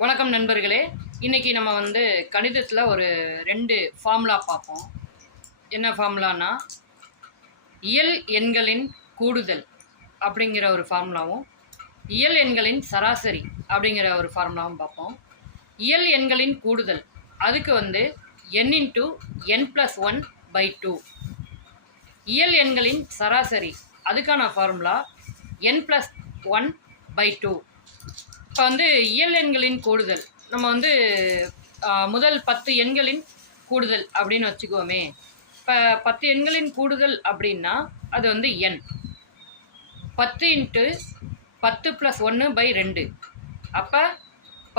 வணக்கம் நண்பர்களே. இன்றைக்கி நம்ம கணிதத்தில் ஒரு 2 ஃபார்முலா பார்ப்போம். என்ன ஃபார்முலானா, இயல் எண்களின் கூடுதல் அப்படிங்கிற ஒரு ஃபார்முலாவும், இயல் எண்களின் சராசரி அப்படிங்கிற ஒரு ஃபார்முலாவும் பார்ப்போம். இயல் எண்களின் கூடுதல் அதுக்கு n × n+1/2. இயல் எண்களின் சராசரி அதுக்கான ஃபார்முலா n+1/2. இப்போ இயல் எண்களின் கூடுதல் நம்ம முதல் 10 எண்களின் கூடுதல் அப்படின்னு வச்சுக்குவோமே. இப்போ 10 எண்களின் கூடுதல் அப்படின்னா அது n 10 × 10 + 1/2. அப்போ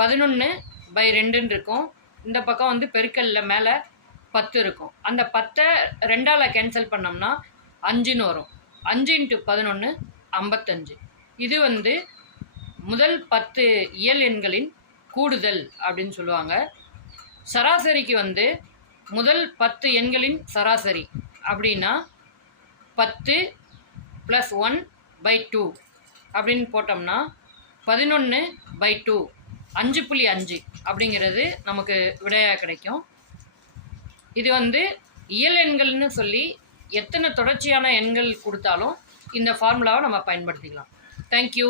11/2 இருக்கும். இந்த பக்கம் பெருக்கல்ல மேலே 10 இருக்கும். அந்த 10 2ஆல் கேன்சல் பண்ணோம்னா 5ன்னு வரும். 5 × 11 55. இது முதல் 10 இயல் எண்களின் கூடுதல் அப்படின்னு சொல்லுவாங்க. சராசரிக்கு முதல் 10 எண்களின் சராசரி அப்படின்னா 10 + 1/2 அப்படின்னு போட்டோம்னா 11/2 5.5 அப்படிங்கிறது நமக்கு விடையாக கிடைக்கும். இது இயல் எண்கள்னு சொல்லி எத்தனை தொடர்ச்சியான எண்கள் கொடுத்தாலும் இந்த ஃபார்முலாவை நம்ம பயன்படுத்திக்கலாம். தேங்க்யூ.